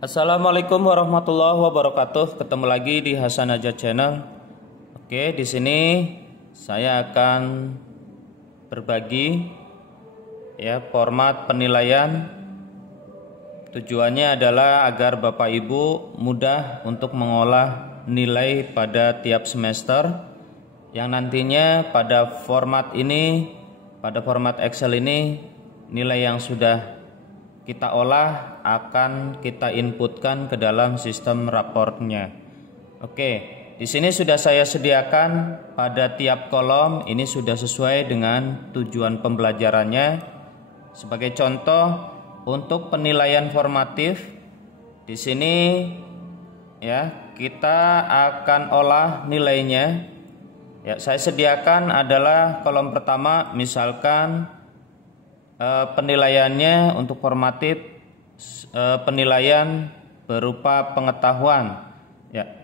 Assalamualaikum warahmatullahi wabarakatuh. Ketemu lagi di Hasan Aja Channel. Oke, di sini saya akan berbagi format penilaian. Tujuannya adalah agar Bapak Ibu mudah untuk mengolah nilai pada tiap semester, yang nantinya pada format Excel ini, nilai yang sudah kita olah akan kita inputkan ke dalam sistem raportnya. Oke, di sini sudah saya sediakan pada tiap kolom, ini sudah sesuai dengan tujuan pembelajarannya. Sebagai contoh, untuk penilaian formatif, di sini kita akan olah nilainya. Saya sediakan adalah kolom pertama, misalkan penilaiannya untuk formatif penilaian berupa pengetahuan.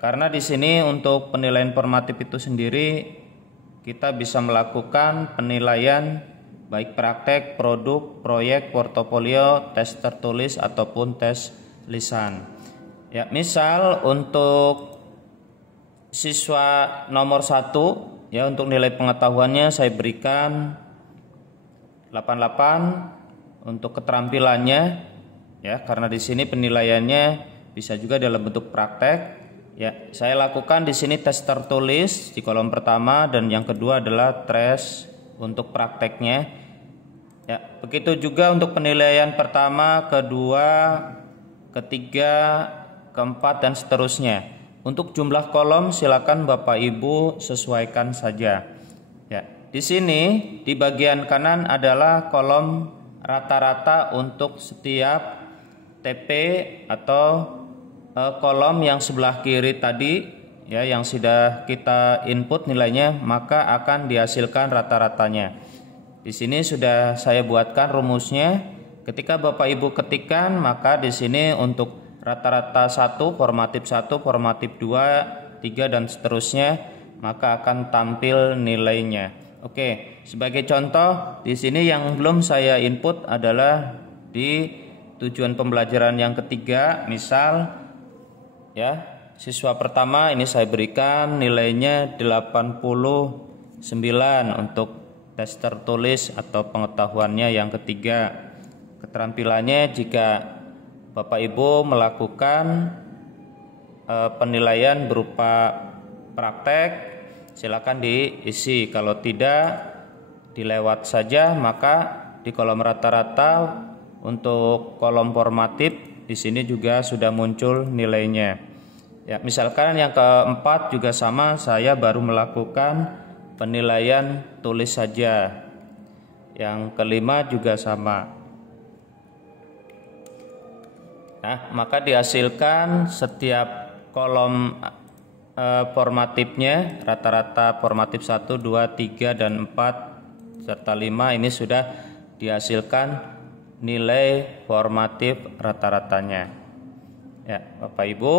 Karena di sini untuk penilaian formatif itu sendiri kita bisa melakukan penilaian baik praktek, produk, proyek, portofolio, tes tertulis ataupun tes lisan. Misal untuk siswa nomor 1 untuk nilai pengetahuannya saya berikan 88 untuk keterampilannya, karena di sini penilaiannya bisa juga dalam bentuk praktek. Saya lakukan di sini tes tertulis di kolom pertama, dan yang kedua adalah tes untuk prakteknya. Begitu juga untuk penilaian pertama, kedua, ketiga, keempat, dan seterusnya. Untuk jumlah kolom silakan Bapak Ibu sesuaikan saja. Di sini di bagian kanan adalah kolom rata-rata untuk setiap TP atau kolom yang sebelah kiri tadi, yang sudah kita input nilainya, maka akan dihasilkan rata-ratanya. Di sini sudah saya buatkan rumusnya. Ketika Bapak Ibu ketikkan, maka di sini untuk rata-rata 1, formatif 1, formatif 2, 3 dan seterusnya, maka akan tampil nilainya. Oke, sebagai contoh di sini yang belum saya input adalah di tujuan pembelajaran yang ketiga. Misal siswa pertama ini saya berikan nilainya 89 untuk tes tertulis atau pengetahuannya yang ketiga. Keterampilannya, jika Bapak Ibu melakukan penilaian berupa praktek, silakan diisi. Kalau tidak, dilewat saja. Maka di kolom rata-rata untuk kolom formatif di sini juga sudah muncul nilainya. Misalkan yang keempat juga sama, saya baru melakukan penilaian tulis saja. Yang kelima juga sama. Maka dihasilkan setiap kolom formatifnya, rata-rata formatif 1, 2, 3, dan 4 serta 5 ini sudah dihasilkan nilai formatif rata-ratanya. Bapak Ibu.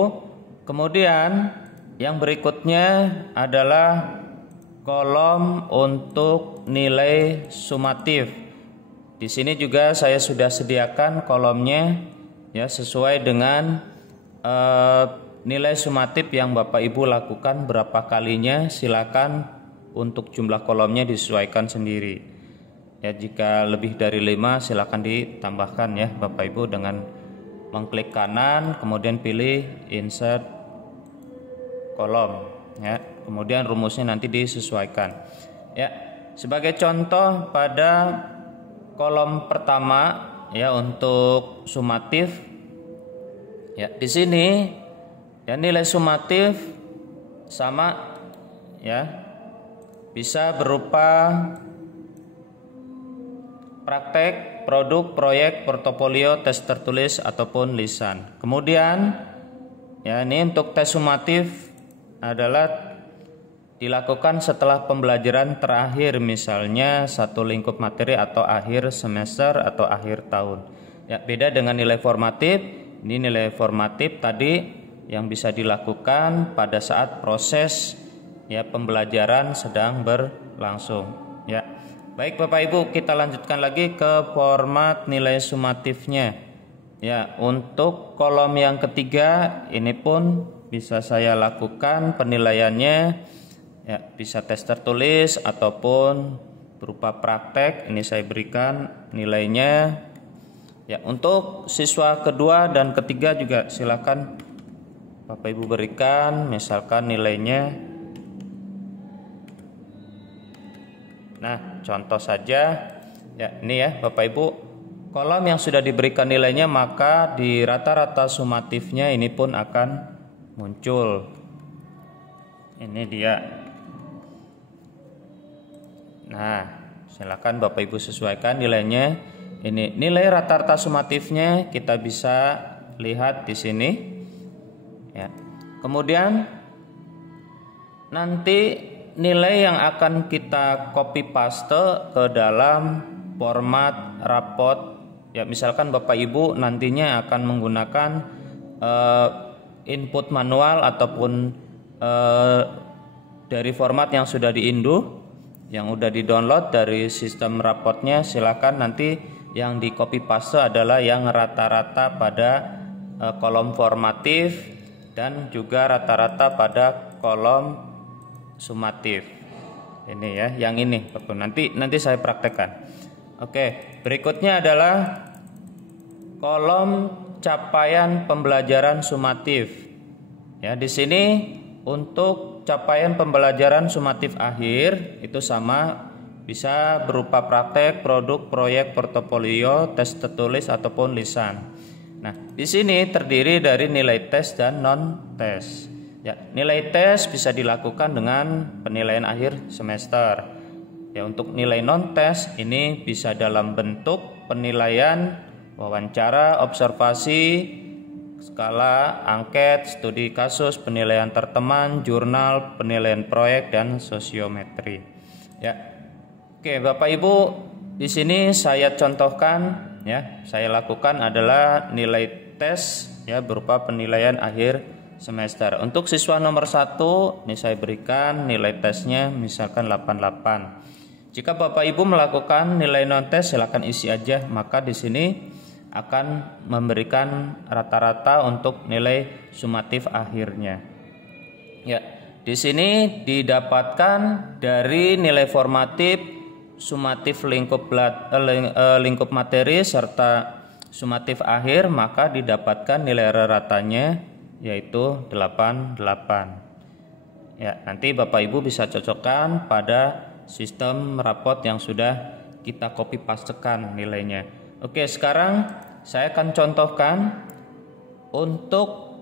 Kemudian yang berikutnya adalah kolom untuk nilai sumatif. Di sini juga saya sudah sediakan kolomnya sesuai dengan nilai sumatif yang Bapak Ibu lakukan berapa kalinya. Silakan untuk jumlah kolomnya disesuaikan sendiri. Jika lebih dari 5 silakan ditambahkan Bapak Ibu dengan mengklik kanan, kemudian pilih insert kolom. Kemudian rumusnya nanti disesuaikan. Sebagai contoh pada kolom pertama untuk sumatif, di sini nilai sumatif sama bisa berupa praktek, produk, proyek, portofolio, tes tertulis ataupun lisan. Kemudian ini untuk tes sumatif adalah dilakukan setelah pembelajaran terakhir, misalnya satu lingkup materi atau akhir semester atau akhir tahun. Beda dengan nilai formatif. Ini nilai formatif tadi yang bisa dilakukan pada saat proses pembelajaran sedang berlangsung. Baik Bapak Ibu, kita lanjutkan lagi ke format nilai sumatifnya. Ya, untuk kolom yang ketiga ini pun bisa saya lakukan penilaiannya, ya, bisa tes tertulis ataupun berupa praktek. Ini saya berikan nilainya. Ya, untuk siswa kedua dan ketiga juga silakan Bapak Ibu berikan misalkan nilainya. Nah, contoh saja ya, ini ya Bapak Ibu, kolom yang sudah diberikan nilainya maka di rata-rata sumatifnya ini pun akan muncul. Ini dia. Nah, silakan Bapak Ibu sesuaikan nilainya. Ini nilai rata-rata sumatifnya kita bisa lihat di sini. Ya. Kemudian nanti nilai yang akan kita copy paste ke dalam format rapot, ya misalkan Bapak Ibu nantinya akan menggunakan input manual ataupun dari format yang sudah diunduh, yang sudah di-download dari sistem rapotnya, silakan nanti yang di copy paste adalah yang rata-rata pada kolom formatif dan juga rata-rata pada kolom sumatif. Ini ya, yang ini nanti saya praktekkan. Oke, berikutnya adalah kolom capaian pembelajaran sumatif. Ya, di sini untuk capaian pembelajaran sumatif akhir itu sama, bisa berupa praktek, produk, proyek, portofolio, tes tertulis ataupun lisan. Nah, di sini terdiri dari nilai tes dan non tes. Ya, nilai tes bisa dilakukan dengan penilaian akhir semester. Ya, untuk nilai non tes ini bisa dalam bentuk penilaian wawancara, observasi, skala, angket, studi kasus, penilaian terteman, jurnal, penilaian proyek dan sosiometri. Ya. Oke, Bapak Ibu, di sini saya contohkan ya, saya lakukan adalah nilai tes ya berupa penilaian akhir semester. Untuk siswa nomor 1 ini saya berikan nilai tesnya misalkan 88. Jika Bapak Ibu melakukan nilai non tes silakan isi aja, maka di sini akan memberikan rata-rata untuk nilai sumatif akhirnya. Ya, di sini didapatkan dari nilai formatif, sumatif lingkup materi serta sumatif akhir, maka didapatkan nilai ratanya yaitu 88. Ya, nanti Bapak Ibu bisa cocokkan pada sistem rapot yang sudah kita copy pastekan nilainya. Oke, sekarang saya akan contohkan untuk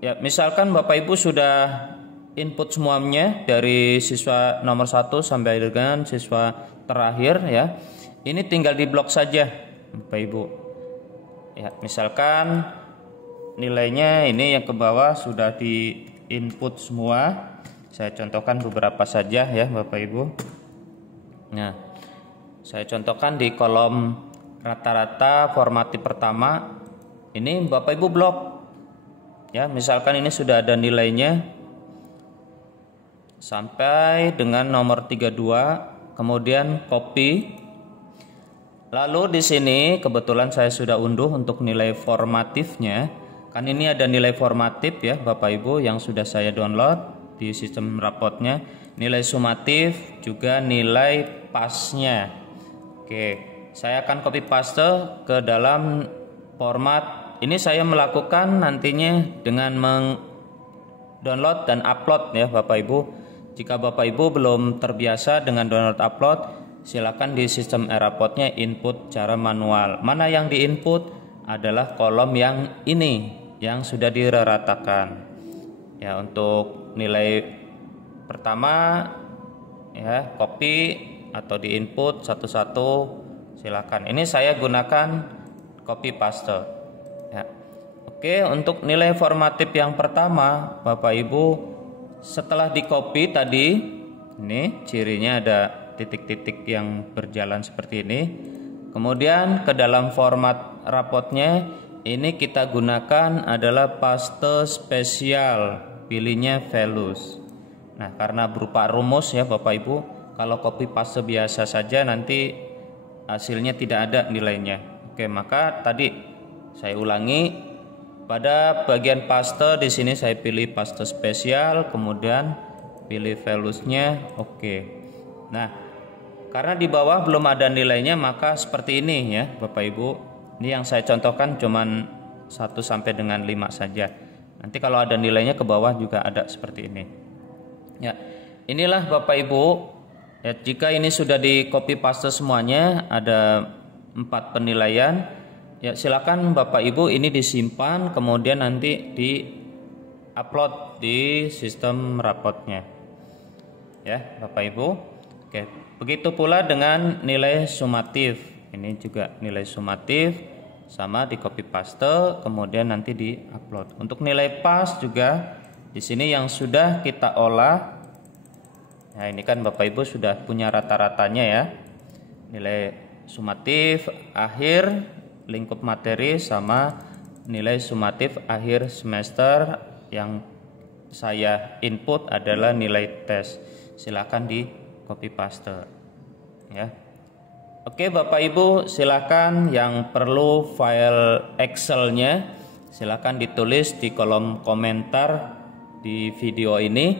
ya misalkan Bapak Ibu sudah input semuanya dari siswa nomor 1 sampai dengan siswa terakhir ya. Ini tinggal di blok saja Bapak Ibu. Ya, misalkan nilainya ini yang ke bawah sudah di input semua. Saya contohkan beberapa saja ya Bapak Ibu. Nah, saya contohkan di kolom rata-rata formatif pertama. Ini Bapak Ibu blok. Ya, misalkan ini sudah ada nilainya sampai dengan nomor 32, kemudian copy. Lalu di sini kebetulan saya sudah unduh untuk nilai formatifnya. Kan ini ada nilai formatif ya Bapak Ibu yang sudah saya download di sistem rapotnya. Nilai sumatif juga nilai pasnya. Oke, saya akan copy paste ke dalam format. Ini saya melakukan nantinya dengan download dan upload ya Bapak Ibu. Jika Bapak Ibu belum terbiasa dengan download upload, silakan di sistem e-rapotnya input cara manual. Mana yang diinput adalah kolom yang ini yang sudah diratakan. Ya, untuk nilai pertama ya copy atau diinput satu-satu silakan. Ini saya gunakan copy paste. Ya. Oke, untuk nilai formatif yang pertama, Bapak Ibu setelah di copy tadi, ini cirinya ada titik-titik yang berjalan seperti ini. Kemudian ke dalam format rapotnya ini kita gunakan adalah paste spesial, pilihnya values. Nah, karena berupa rumus ya Bapak Ibu, kalau copy paste biasa saja nanti hasilnya tidak ada nilainya. Oke, maka tadi Saya ulangi, pada bagian paste di sini saya pilih paste spesial, kemudian pilih values-nya oke. Nah, karena di bawah belum ada nilainya maka seperti ini ya Bapak Ibu. Ini yang saya contohkan cuman 1 sampai dengan 5 saja. Nanti kalau ada nilainya ke bawah juga ada seperti ini. Ya, inilah Bapak Ibu. Ya, jika ini sudah di copy paste semuanya, ada 4 penilaian. Ya, silakan Bapak Ibu ini disimpan, kemudian nanti di upload di sistem rapotnya. Ya, Bapak Ibu. Oke, begitu pula dengan nilai sumatif. Ini juga nilai sumatif, sama di copy paste, kemudian nanti di upload. Untuk nilai pas juga di sini yang sudah kita olah. Nah, ini kan Bapak Ibu sudah punya rata-ratanya ya. Nilai sumatif akhir lingkup materi sama nilai sumatif akhir semester yang saya input adalah nilai tes. Silakan di copy paste ya. Oke Bapak Ibu, silakan yang perlu file Excel-nya silakan ditulis di kolom komentar di video ini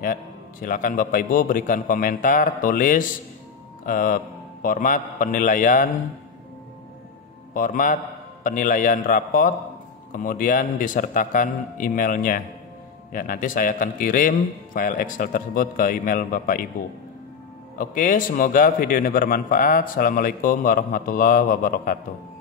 ya. Silakan Bapak Ibu berikan komentar, tulis format penilaian rapot, kemudian disertakan emailnya. Ya, nanti saya akan kirim file Excel tersebut ke email Bapak Ibu. Oke, semoga video ini bermanfaat. Assalamualaikum warahmatullahi wabarakatuh.